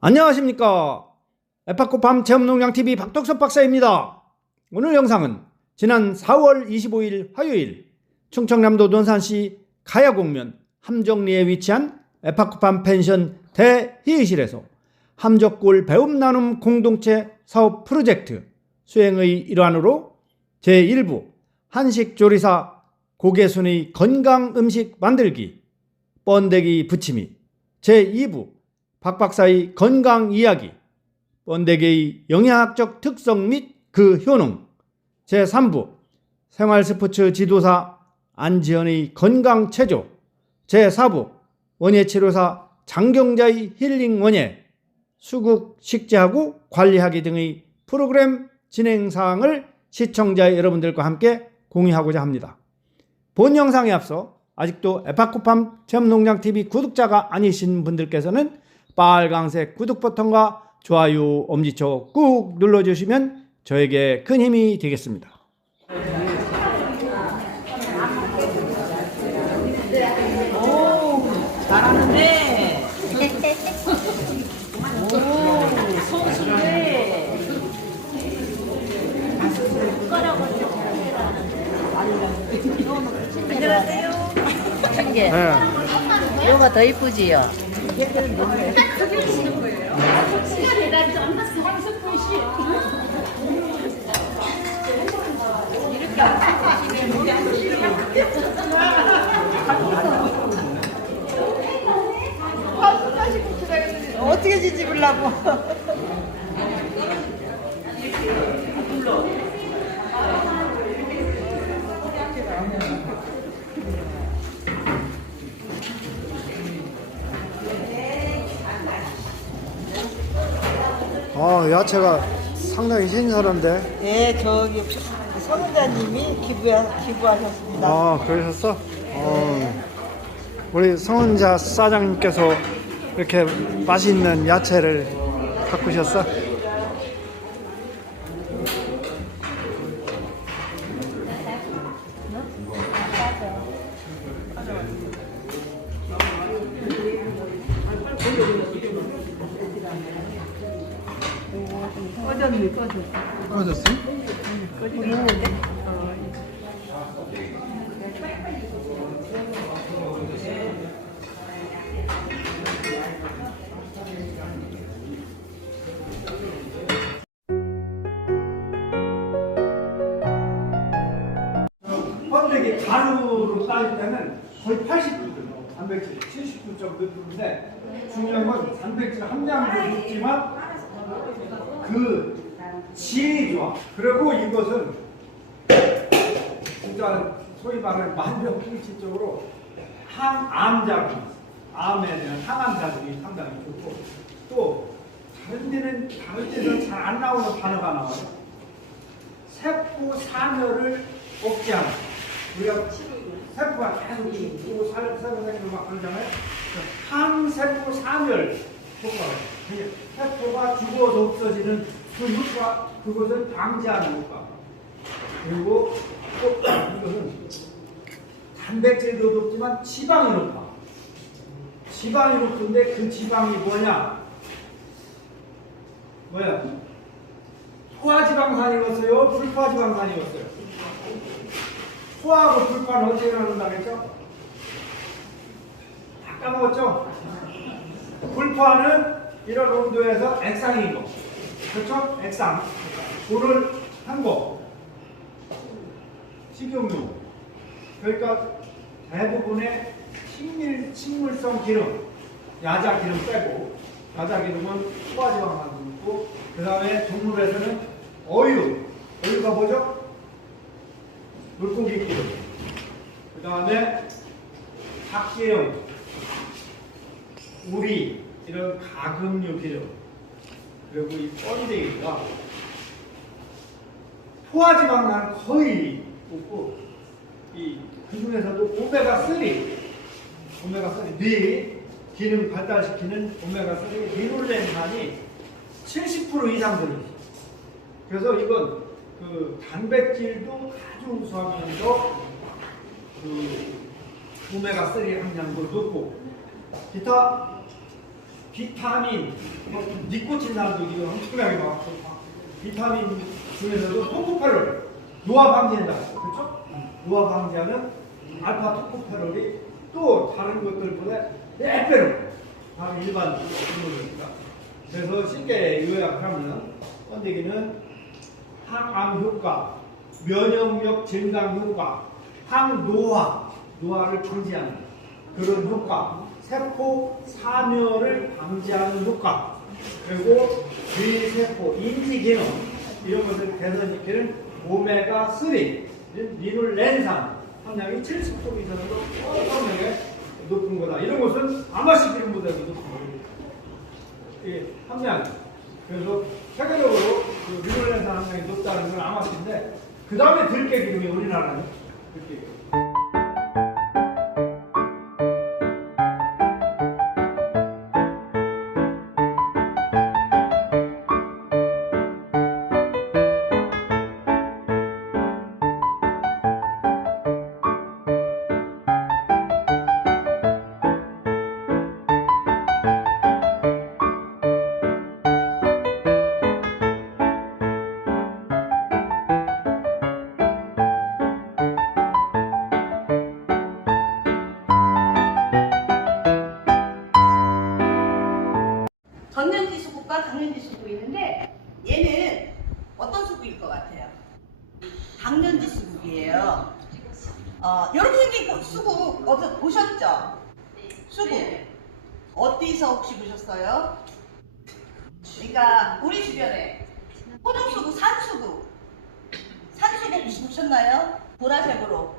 안녕하십니까. 에파코팜 체험농장TV 박덕섭 박사입니다. 오늘 영상은 지난 4월 25일 화요일 충청남도 논산시 가야곡면 함정리에 위치한 에파코팜 펜션 대회의실에서 함적골 배움나눔 공동체 사업 프로젝트 수행의 일환으로 제1부 한식조리사 고개순의 건강음식 만들기 번데기 부침이, 제2부 박 박사의 건강이야기 번데기의 영양학적 특성 및 그 효능, 제3부 생활스포츠 지도사 안지현의 건강체조, 제4부 원예치료사 장경자의 힐링 원예, 수국 식재하고 관리하기 등의 프로그램 진행사항을 시청자 여러분들과 함께 공유하고자 합니다. 본 영상에 앞서 아직도 에파코팜 체험농장TV 구독자가 아니신 분들께서는 빨강색 구독 버튼과 좋아요, 엄지척 꾹 눌러주시면 저에게 큰 힘이 되겠습니다. 오, 잘하는데. 오, 소수네. 안녕하세요. 이게 네. 요가 더 이쁘지요? 어떻게 뒤집으려고? 야채가 상당히 신선한데. 네, 저기 성은자님이 기부하셨습니다. 그러셨어? 우리 성은자 사장님께서 이렇게 맛있는 야채를 가꾸셨어? 꺼졌어? 번데기 가루로 따질 때는 거의 80%, 단백질 70% 정도 되는데 중요한 건 단백질 함량도 높지만 그 질이 좋아. 그리고 이것은 진짜 소위 말하는 만병통치적으로 항암작용, 암에 대한 항암작용이 상당히 좋고, 또 다른 데는 잘 안 나오는 단어가 나와요. 세포 산혈을 억제하는. 우리가 세포가 계속 죽고 세포 생기고 막 그러잖아요. 항세포 산혈 효과가 있어요. 세포가 죽어서 없어지는 그 효과, 그것을 방지하는 효과. 그리고 또 이것은 단백질도 높지만 지방이 높아. 지방이 높은데 그 지방이 뭐냐? 포화지방산이었어요? 불포화지방산이었어요? 포하고 불포는 어떻게 나눈다고 했죠? 다 까먹었죠? 불포는 이런 온도에서 액상인 거. 그렇죠? 액상. 불을 한 거. 식용유. 그러니까 대부분의 식물성 기름, 야자 기름 빼고, 야자 기름은 포화지방산도 있고, 그 다음에 동물에서는 어유가 뭐죠? 물고기 기름. 그 다음에 닭기름, 우리, 이런 가금류 기름. 그리고 이 번데기가 포화지방은 거의 없고, 그 중에서도 오메가3, 뇌 기능 발달시키는 오메가3 리놀렌산이 70% 이상 들어있어요. 그래서 이건 그 단백질도 아주 우수하면서 그 오메가3 함량도 높고, 기타 비타민, 니코틴산도 이거 엄청나게 많고 비타민 중에서도 토코페롤 노화 방지한다. 그렇죠? 노화 방지하는 알파 토코페롤이 또 다른 것들보다 100배로 다른 일반 식물입니다. 그래서 쉽게 요약하면 번데기는 항암 효과, 면역력 증강 효과, 노화를 방지하는 그런 효과, 세포 사멸을 방지하는 효과, 그리고 뇌세포, 인지기능 이런 것을 개선시키는 오메가3, 리놀렌산 함량이 70% 이상으로 엄청나게 높은 거다. 이런 것은 아마시기름보다도 높은 거예요. 함량. 그래서 세계적으로 그 리놀렌산 함량이 높다는 건 아마시인데 그 다음에 들깨기름이 우리나라는 들깨기름. 전년지 수국과 당년지 수국이 있는데 얘는 어떤 수국일 것 같아요? 당년지 수국이에요. 이렇게 생긴 수국 어디서 보셨죠? 수국 어디서 혹시 보셨어요? 그러니까 우리 주변에 호종수국, 산수국 혹시 보셨나요? 보라색으로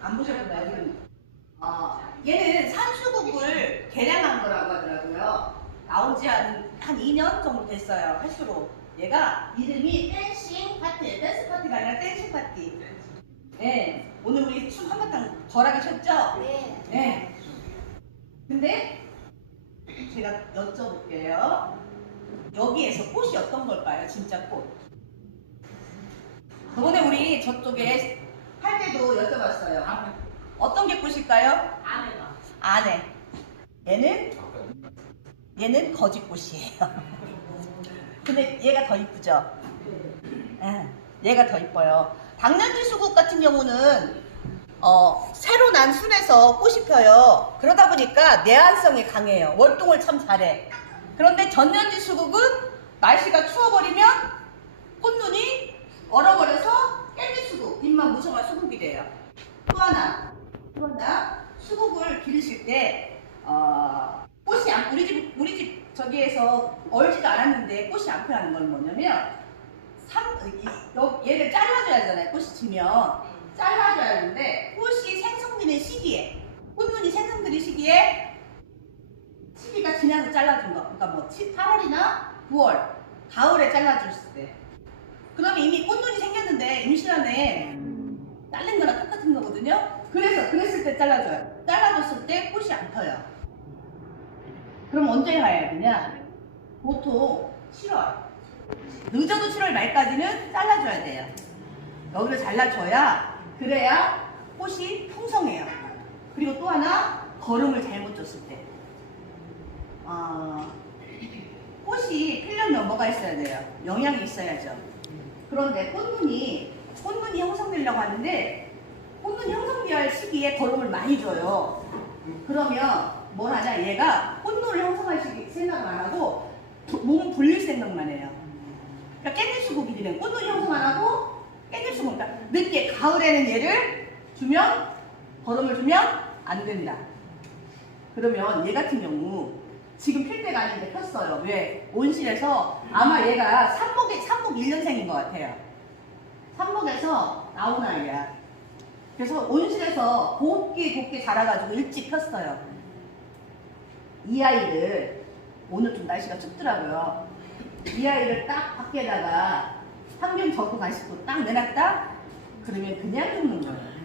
안 보셨나요? 얘는 산수국을 개량한 거라고 하더라고요. 나온 지 한 2년 정도 됐어요. 할수록 얘가 이름이 댄싱 파티, 댄스 파티가 아니라 댄싱 파티. 네, 오늘 우리 춤 한바탕 덜하게 췄죠? 네. 네. 근데 제가 여쭤볼게요. 여기에서 꽃이 어떤 걸까요? 진짜 꽃. 저번에 우리 저쪽에 할 때도 여쭤봤어요. 어떤 게 꽃일까요? 아네. 얘는 거짓꽃이에요. 근데 얘가 더 이쁘죠? 얘가 더 이뻐요. 당년지 수국 같은 경우는 새로 난 순에서 꽃이 펴요. 그러다 보니까 내한성이 강해요. 월동을 참 잘해. 그런데 전년지 수국은 날씨가 추워버리면 꽃눈이 얼어버려서 깻잎 수국, 잎만 무성한 수국이 돼요. 또 하나 수국을 기르실 때 꽃이 안, 우리 집 저기에서 얼지도 않았는데 꽃이 안 피는 건 뭐냐면 얘를 잘라줘야 하잖아요. 꽃이 지면 잘라줘야 하는데 꽃이 생성되는 시기에 꽃눈이 생성되는 시기에 시기가 지나서 잘라준 거. 그러니까 뭐 8월이나 9월 가을에 잘라줬을 때 그러면 이미 꽃눈이 생겼는데 임시완에 자른 거랑 똑같은 거거든요. 그래서 그랬을 때 잘라줘요. 잘라줬을 때 꽃이 안 펴요. 그럼 언제 해야 되냐? 보통 7월. 늦어도 7월 말까지는 잘라줘야 돼요. 여기를 잘라줘야 그래야 꽃이 풍성해요. 그리고 또 하나 거름을 잘못 줬을 때 꽃이 피려면 뭐가 있어야 돼요? 영양이 있어야죠. 그런데 꽃눈이 형성되려고 하는데 꽃눈이 형성될 시기에 거름을 많이 줘요. 그러면 뭘 하냐? 얘가 꽃눈을 형성할 생각을 안 하고 몸 불릴 생각만 해요. 그러니까 깻잎수국이는 꽃눈이 형성 안 하고 깻잎수국, 그러니까 늦게 가을에는 얘를 주면 거름을 주면 안 된다. 그러면 얘 같은 경우 지금 필 때가 아닌데 폈어요. 왜? 온실에서 아마 얘가 삼목 1년생인 것 같아요. 삼목에서 나온 아이야. 그래서 온실에서 곱게 자라가지고 일찍 폈어요. 이 아이를 오늘 좀 날씨가 춥더라고요. 이 아이를 딱 밖에다가 환경 접고 가시고 딱 내놨다? 그러면 그냥 죽는 거예요.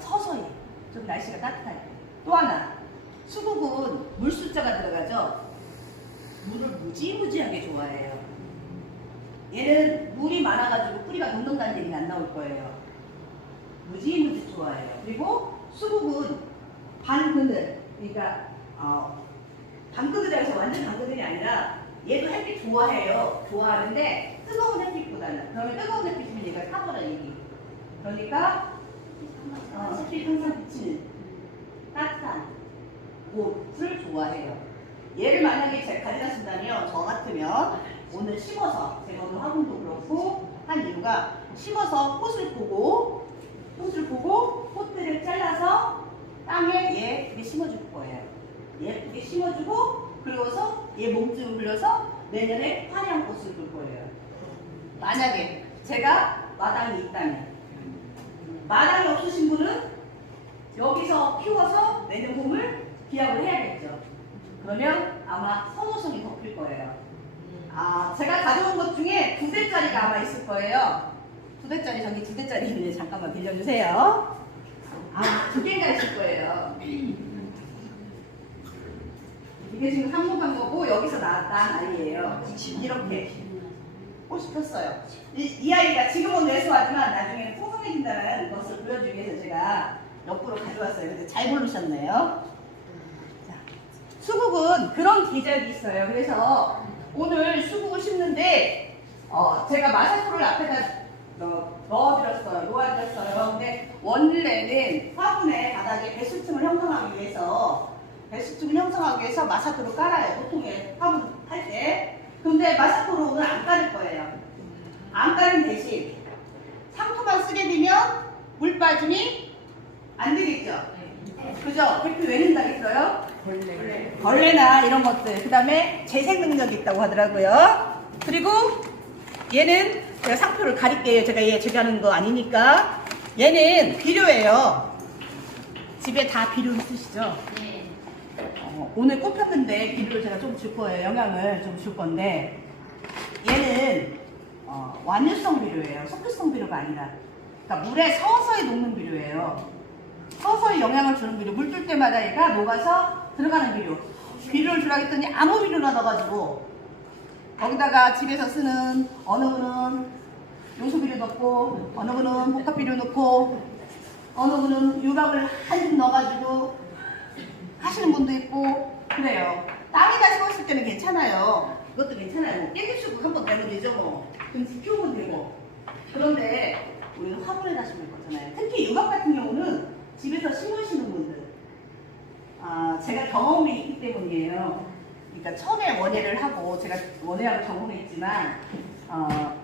서서히 좀 날씨가 따뜻할 때. 또 하나 수국은 물숫자가 들어가죠. 물을 무지무지하게 좋아해요. 얘는 물이 많아가지고 뿌리가 동동단 얘기는 안 나올 거예요. 무지무지 좋아해요. 그리고 수국은 반그늘, 그러니까 방긋이라서 완전 방긋이 아니라 얘도 햇빛 좋아해요. 좋아하는데 뜨거운 햇빛보다는. 그러면 뜨거운 햇빛이면 얘가 타버려 얘기. 그러니까 햇빛 항상 비치는 따뜻한 곳을 좋아해요. 얘를 만약에 제가 가져가신다면 저 같으면 오늘 심어서 제가 오늘 화분도 그렇고 한 이유가 심어서 꽃을 보고 꽃들을 잘라서 땅에 예쁘게 심어줄 거예요. 예쁘게 심어주고 그리고서 얘 몸집을 불려서 내년에 화려한 꽃을 볼 거예요. 만약에 제가 마당이 있다면 마당이 없으신 분은 여기서 키워서 내년 봄을 기약을 해야겠죠. 그러면 아마 선호성이 더 클 거예요. 제가 가져온 것 중에 2대짜리가 아마 있을 거예요. 2대짜리 저기 2대짜리 있는데 잠깐만 빌려주세요. 2개가 있을 거예요. 이게 지금 상목한 거고 여기서 낳은 아이예요. 이렇게 꽃이 폈어요. 이 아이가 지금은 왜소하지만 나중에 풍성해진다는 것을 보여주기 위해서 제가 옆으로 가져왔어요. 근데 잘 고르셨네요. 자, 수국은 그런 계절이 있어요. 그래서 오늘 수국을 심는데 제가 마사토를 앞에다 놓아드렸어요. 근데 원래는 화분의 바닥에 배수층을 형성하기 위해서 마사토를 깔아요. 보통의 화분 할 때. 근데 마사토로 오늘 안 깔을 거예요. 안 깔은 대신 상토만 쓰게 되면 물 빠짐이 안 되겠죠. 그죠? 대표 왜 넣는다겠어요? 벌레나 이런 것들. 그 다음에 재생 능력이 있다고 하더라고요. 그리고 얘는 제가 상표를 가릴게요. 제가 하는 거 아니니까. 얘는 비료예요. 집에 다 비료 있으시죠? 오늘 꽃 폈는데 비료를 제가 좀 줄 거예요. 영양을 좀 줄 건데 얘는 완유성 비료예요. 속효성 비료가 아니라. 그러니까 물에 서서히 녹는 비료예요. 서서히 영양을 주는 비료. 물 뜰 때마다 얘가 녹아서 들어가는 비료. 비료를 주라 했더니 아무 비료나 넣어가지고 거기다가 집에서 쓰는 어느 분은 요소비료 넣고 어느 분은 복합비료 넣고 어느 분은 유박을 한 줌 넣어가지고 하시는 분도 있고 그래요. 땅에다 심었을 때는 괜찮아요. 그것도 괜찮아요. 깨끗이 한번 내면 되죠. 뭐. 그럼 키우면 되고. 그런데 우리는 화분에다 심을 거잖아요. 특히 유박 같은 경우는 집에서 심으시는 분들 제가 경험이 있기 때문이에요. 그러니까 처음에 원예를 하고 제가 원예하고 경험했지만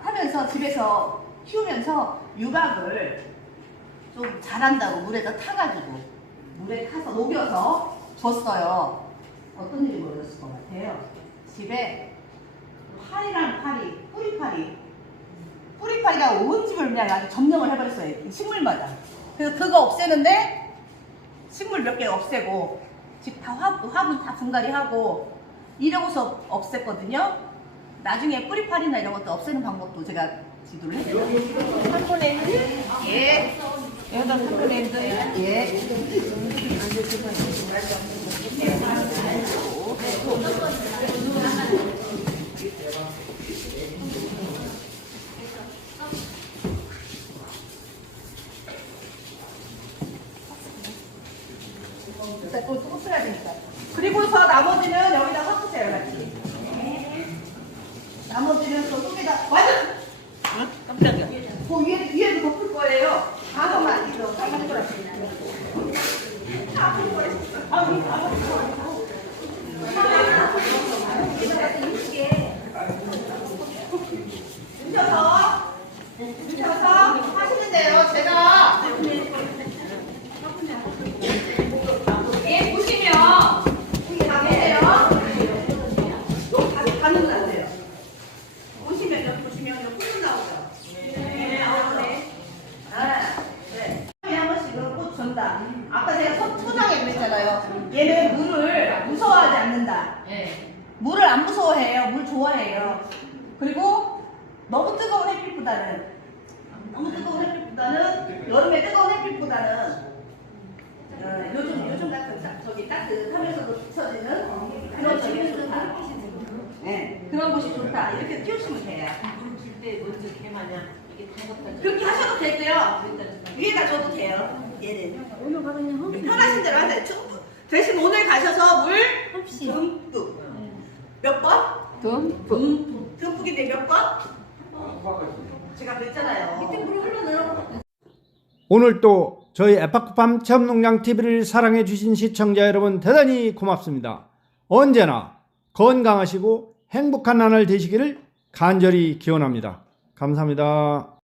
하면서 집에서 키우면서 유박을 좀 잘한다고 물에다 타가지고 물에 타서 녹여서 줬어요. 어떤 일이 벌어졌을 것 같아요? 집에 뿌리파리가 온 집을 그냥 아주 점령을 해버렸어요. 식물마다. 그래서 그거 없애는데 식물 몇 개 없애고 집 다 화분 다 분갈이 하고 이러고서 없앴거든요. 나중에 뿌리파리나 이런 것도 없애는 방법도 제가 지도를 해드려요. 3분의 1? 예. 여기다 3분의 1도 예. 일단 또 써야 되니까. 그리고서 나머지는 여기다 섞으세요, 같이. 나머지는 또 속에다 완전. 응? 깜짝이야. 그 위에도 덮을 거예요. 방어만 이거 깜짝 놀랐어요. 드셔서 하시면 돼요. 제가 예 보시면 여기 다 계세요. 여기 다 가는 안 돼요. 보시면 여기 보시면 여기 꽃 나오죠. 네, 나오네. 네. 한 번씩은 꽃 준다. 아까 제가 소장에 그랬잖아요. 얘는 물을 무서워하지 않는다. 물을 안 무서워해요. 물 좋아해요. 그리고 너무 뜨거운 햇빛보다는 여름에 뜨거운 햇빛보다는 요즘 같은 저기 따뜻하면서도 비춰지는 그런 곳이 좋다. 네, 그런 곳이 좋다. 이렇게 키우시면 돼요. 그렇게 하셔도 되고요. 위에다 줘도 돼요. 얘는 편하신 대로 하세요. 대신 오늘 가셔서 물 듬뿍. 몇 번? 듬뿍인데 몇 번? 제가 그랬잖아요. 밑에 물이 흘러내려. 오늘 또 저희 에파쿠팜 체험농장TV를 사랑해주신 시청자 여러분 대단히 고맙습니다. 언제나 건강하시고 행복한 나날 되시기를 간절히 기원합니다. 감사합니다.